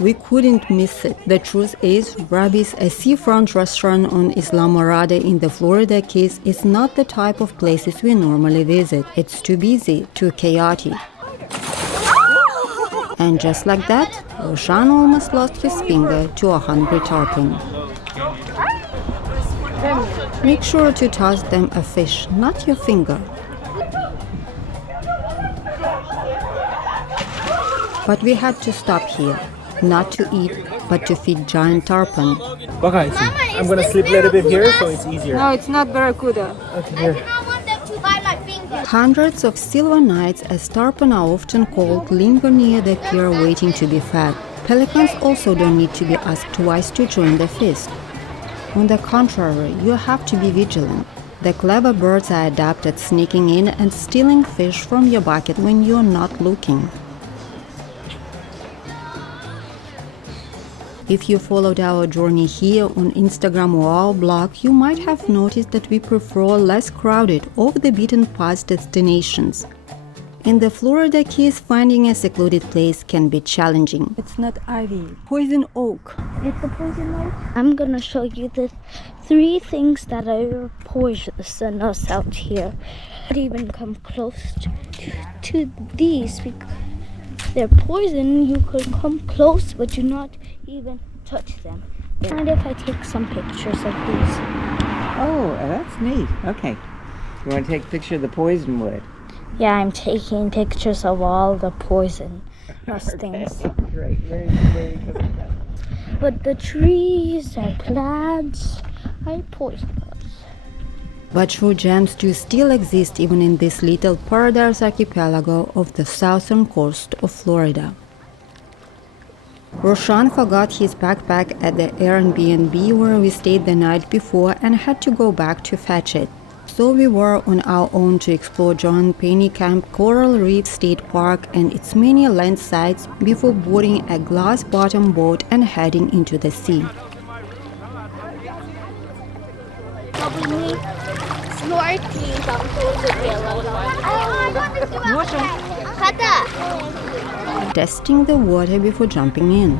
We couldn't miss it. The truth is, Rabi's, a seafront restaurant on Islamorada in the Florida Keys, is not the type of places we normally visit. It's too busy, too chaotic. And just like that, Roshan almost lost his finger to a hungry tarpon. Make sure to toss them a fish, not your finger. But we had to stop here, not to eat, but to feed giant tarpon. Mama, I'm gonna slip a little bit here so it's easier. No, it's not barracuda. Okay, here. I do not want them to bite my finger. Hundreds of silver knights, as tarpon are often called, linger near the pier waiting to be fed. Pelicans also don't need to be asked twice to join the feast. On the contrary, you have to be vigilant. The clever birds are adept at sneaking in and stealing fish from your bucket when you're not looking. If you followed our journey here on Instagram or our blog, you might have noticed that we prefer less crowded, off-the-beaten-path destinations. In the Florida Keys, finding a secluded place can be challenging. It's not ivy, poison oak. It's the poison oak. I'm gonna show you the 3 things that are poisonous out here. Not even come close to these because they're poison. You could come close, but do not even touch them. And if I take some pictures of these. Oh, that's neat. Okay. You want to take a picture of the poison wood? Yeah, I'm taking pictures of all the poisonous things. Great. Very good. But the trees and plants are poisonous. But true gems do still exist even in this little paradise archipelago of the southern coast of Florida. Roshan forgot his backpack at the Airbnb where we stayed the night before and had to go back to fetch it. So we were on our own to explore John Pennekamp Coral Reef State Park and its many land sites before boarding a glass-bottom boat and heading into the sea. Testing the water before jumping in.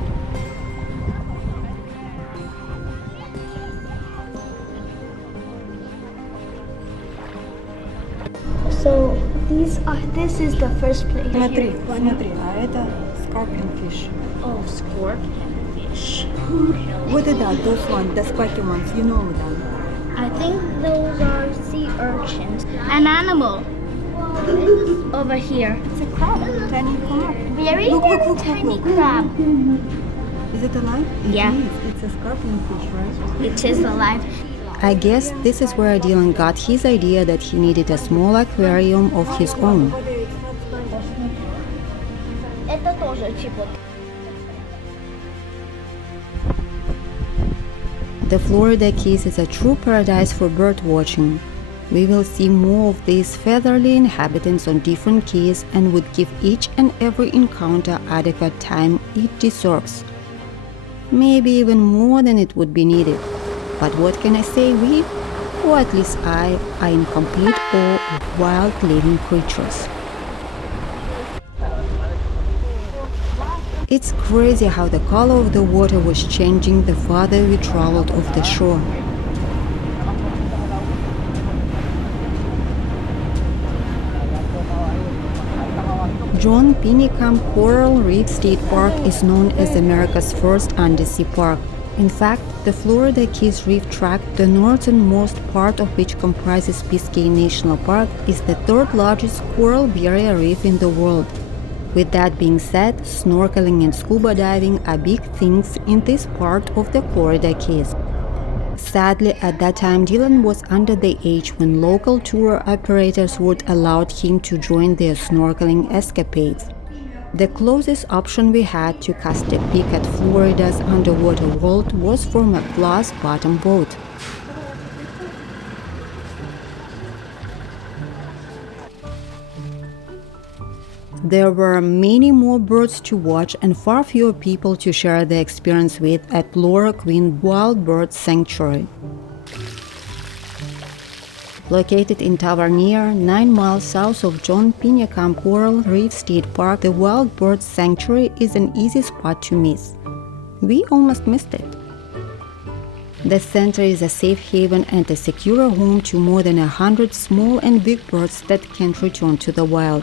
So this is the first place. Смотри, а это scorpion fish. Oh, scorpion fish. What are that? Those ones, the spiky ones, you know them. I think those are sea urchins. An animal. Over here. It's a crab, tiny crab. Very Look, tiny crab. Is it alive? Yeah. It is. It's a scorpion fish, right? It is alive. I guess this is where Dylan got his idea that he needed a small aquarium of his own. Это тоже чипот. The Florida Keys is a true paradise for bird watching. We will see more of these feathery inhabitants on different keys and would give each and every encounter adequate time it deserves. Maybe even more than it would be needed. But what can I say, we, or at least I, are in complete awe of wild living creatures. It's crazy how the color of the water was changing the farther we traveled off the shore. John Pennekamp Coral Reef State Park is known as America's first undersea park. In fact, the Florida Keys Reef Tract, the northernmost part of which comprises Biscayne National Park, is the 3rd largest coral barrier reef in the world. With that being said, snorkeling and scuba diving are big things in this part of the Florida Keys. Sadly, at that time, Dylan was under the age when local tour operators would allow him to join their snorkeling escapades. The closest option we had to cast a peek at Florida's underwater world was from a glass-bottom boat. There were many more birds to watch and far fewer people to share the experience with at Laura Queen Wild Bird Sanctuary. Located in Tavernier, 9 miles south of John Pennekamp Coral Reef State Park, the Wild Bird Sanctuary is an easy spot to miss. We almost missed it. The center is a safe haven and a secure home to more than 100 small and big birds that can't return to the wild.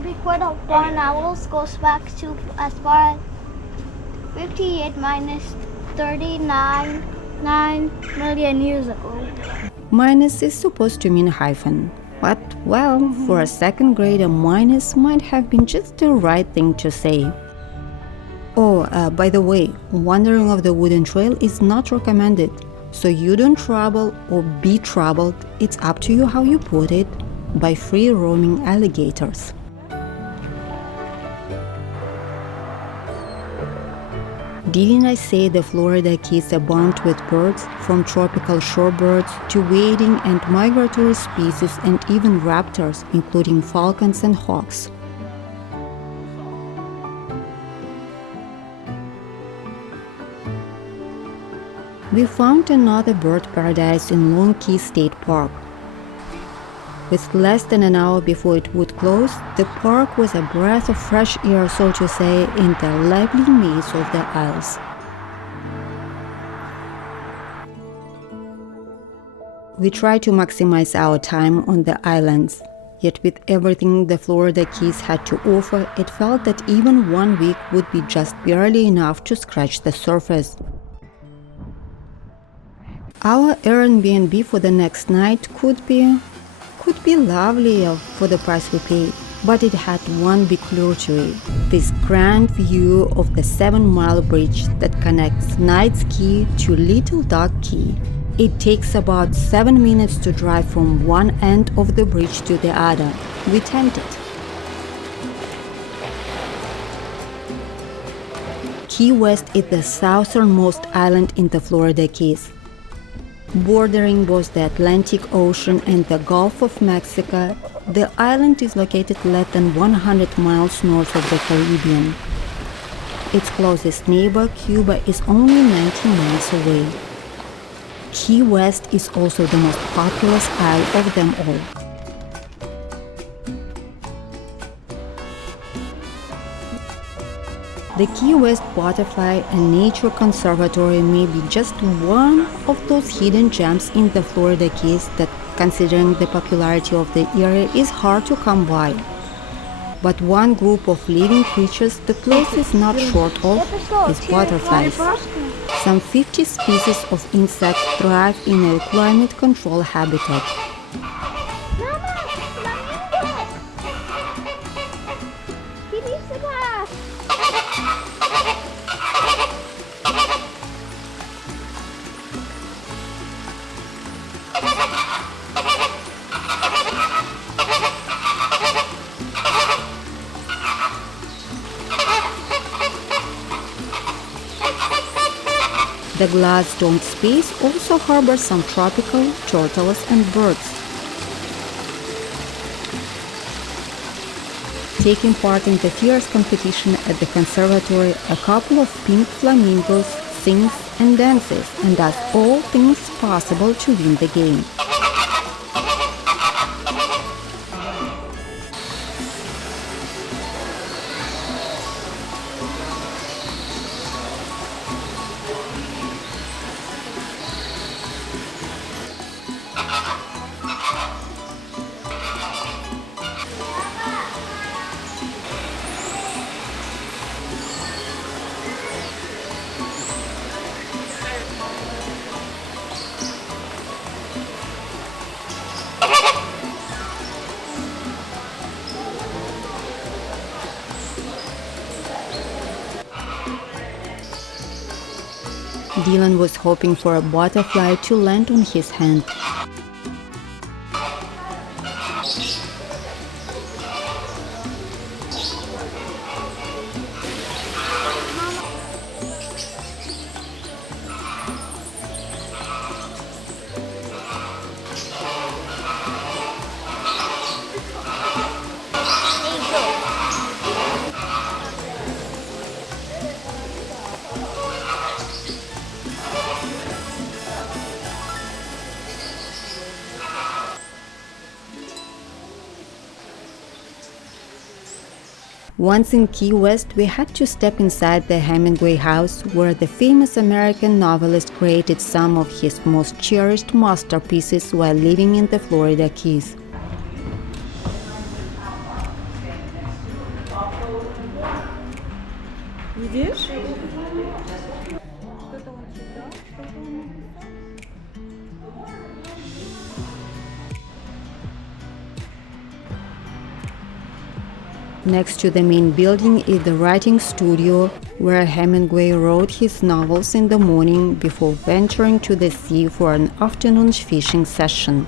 Before the barn owls goes back to as far as 58 minus 39 million years ago. Minus is supposed to mean hyphen. But, well, for a second grader, minus might have been just the right thing to say. Oh, by the way, wandering off the wooden trail is not recommended. So you don't trouble or be troubled, it's up to you how you put it, by free-roaming alligators. Didn't I say the Florida Keys abound with birds, from tropical shorebirds to wading and migratory species and even raptors, including falcons and hawks? We found another bird paradise in Long Key State Park. With less than an hour before it would close, the park was a breath of fresh air, so to say, in the lively maze of the Isles. We tried to maximize our time on the islands, yet with everything the Florida Keys had to offer, it felt that even 1 week would be just barely enough to scratch the surface. Our Airbnb for the next night could be lovely for the price we paid, but it had one big lure to it: this grand view of the 7-mile bridge that connects Knight's Key to Little Duck Key. It takes about 7 minutes to drive from one end of the bridge to the other. We tempted. Key West is the southernmost island in the Florida Keys. Bordering both the Atlantic Ocean and the Gulf of Mexico, the island is located less than 100 miles north of the Caribbean. Its closest neighbor, Cuba, is only 90 miles away. Key West is also the most populous isle of them all. The Key West Butterfly and Nature Conservatory may be just one of those hidden gems in the Florida Keys that, considering the popularity of the area, is hard to come by. But one group of living creatures the place is not short of is butterflies. Some 50 species of insects thrive in a climate-controlled habitat. The glass domed space also harbors some tropical turtles and birds. Taking part in the fierce competition at the conservatory, a couple of pink flamingos sings and dances and does all things possible to win the game. Dylan was hoping for a butterfly to land on his hand. Once in Key West, we had to step inside the Hemingway House, where the famous American novelist created some of his most cherished masterpieces while living in the Florida Keys. Widzisz? Next to the main building is the writing studio, where Hemingway wrote his novels in the morning before venturing to the sea for an afternoon fishing session.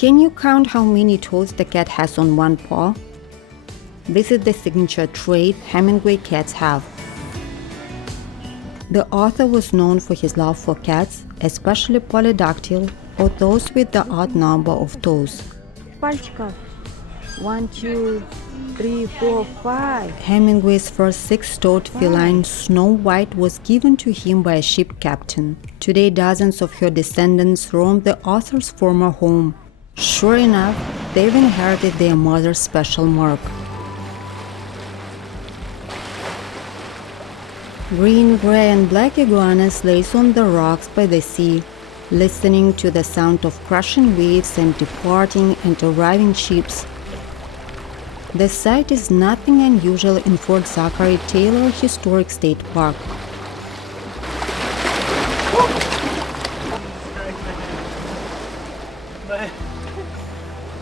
Can you count how many toes the cat has on one paw? This is the signature trait Hemingway cats have. The author was known for his love for cats, especially polydactyl or those with the odd number of toes. Пальчиков. 1, 2, 3, 4, 5. Hemingway's first six-toed feline, Snow White, was given to him by a ship captain. Today, dozens of her descendants roam the author's former home. Sure enough, they've inherited their mother's special mark. Green, gray, and black iguanas lace on the rocks by the sea, listening to the sound of crashing waves and departing and arriving ships. The sight is nothing unusual in Fort Zachary Taylor Historic State Park.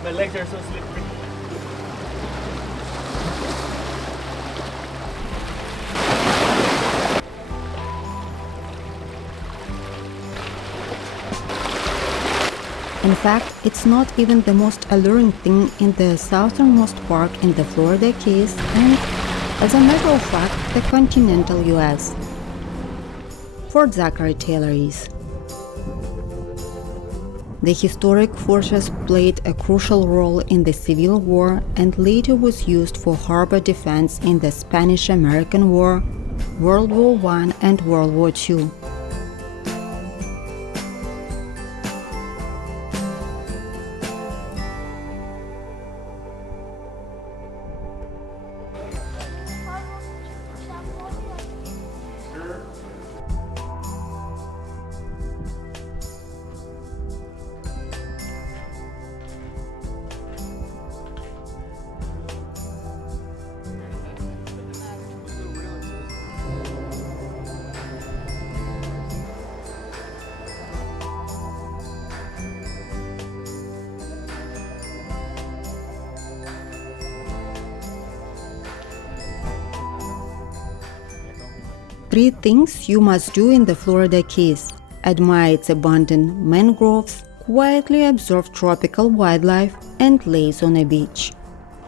My legs are so slippery. In fact, it's not even the most alluring thing in the southernmost park in the Florida Keys and, as a matter of fact, the continental US. Fort Zachary Taylor is. The historic fortress played a crucial role in the Civil War and later was used for harbor defense in the Spanish-American War, World War I, and World War II. Three things you must do in the Florida Keys: admire its abundant mangroves, quietly observe tropical wildlife, and laze on a beach.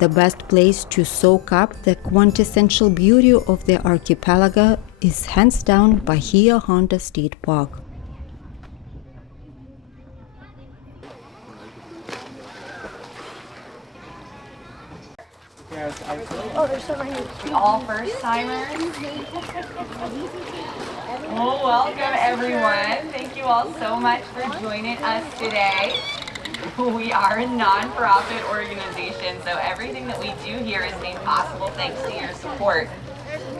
The best place to soak up the quintessential beauty of the archipelago is hands down Bahia State Park. Oh, there's so many. All first timers. Well, welcome everyone. Thank you all so much for joining us today. We are a non-profit organization, so everything that we do here is made possible thanks to your support.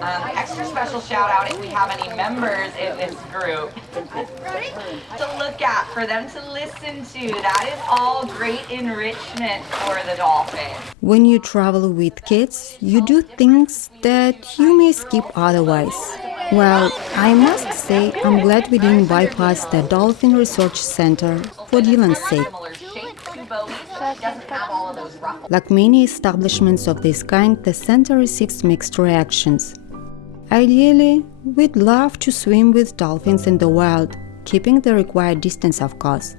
Extra special shout out if we have any members in this group to look at, for them to listen to. That is all great enrichment for the dolphin. When you travel with kids, you do things that you may skip otherwise. Well, I must say, I'm glad we didn't bypass the Dolphin Research Center for Dylan's sake. Like many establishments of this kind, the center receives mixed reactions. Ideally, we'd love to swim with dolphins in the wild, keeping the required distance, of course.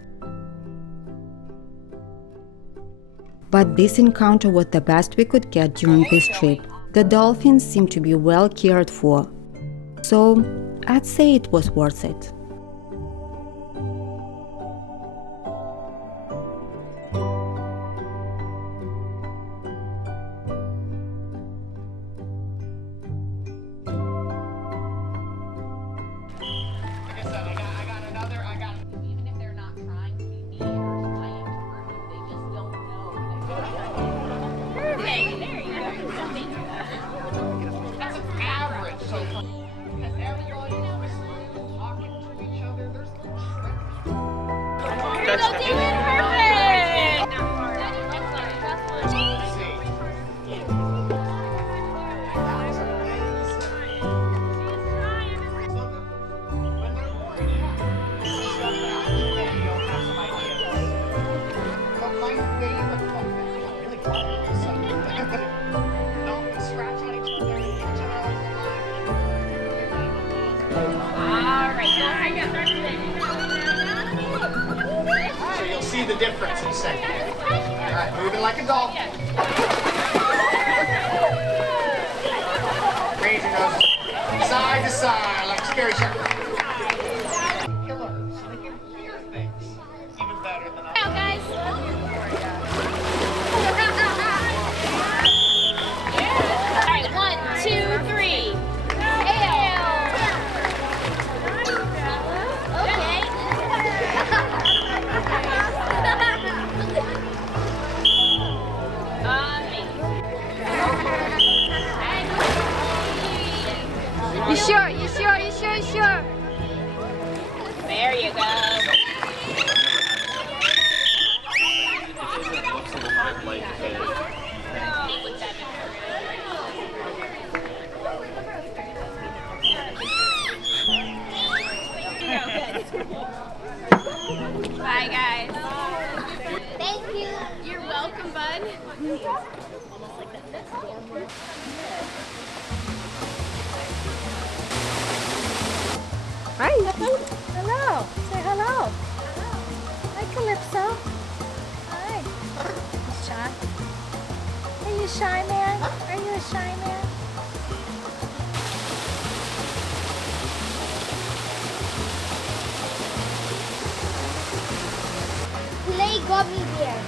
But this encounter was the best we could get during this trip. The dolphins seem to be well cared for, so I'd say it was worth it. So you'll see the difference in a second. All right, moving like a dolphin. Raise your nose side to side like a scary shark. Killers, so they can hear things even better than I. Now, guys. All right, 1, 2, 3. You sure? You sure? You sure? You sure? There you go. Bye, guys. Thank you. You're welcome, bud. Hi. Hello. Say hello. Hi, Calypso. Hi. Shy. Are you a shy man? Are you a shy man? Play gummy bear.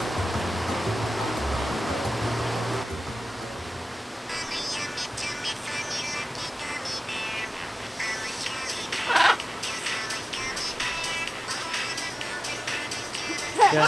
Yeah.